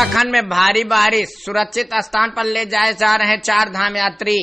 उत्तराखंड में भारी बारिश, सुरक्षित स्थान पर ले जाए जा रहे 4 धाम यात्री।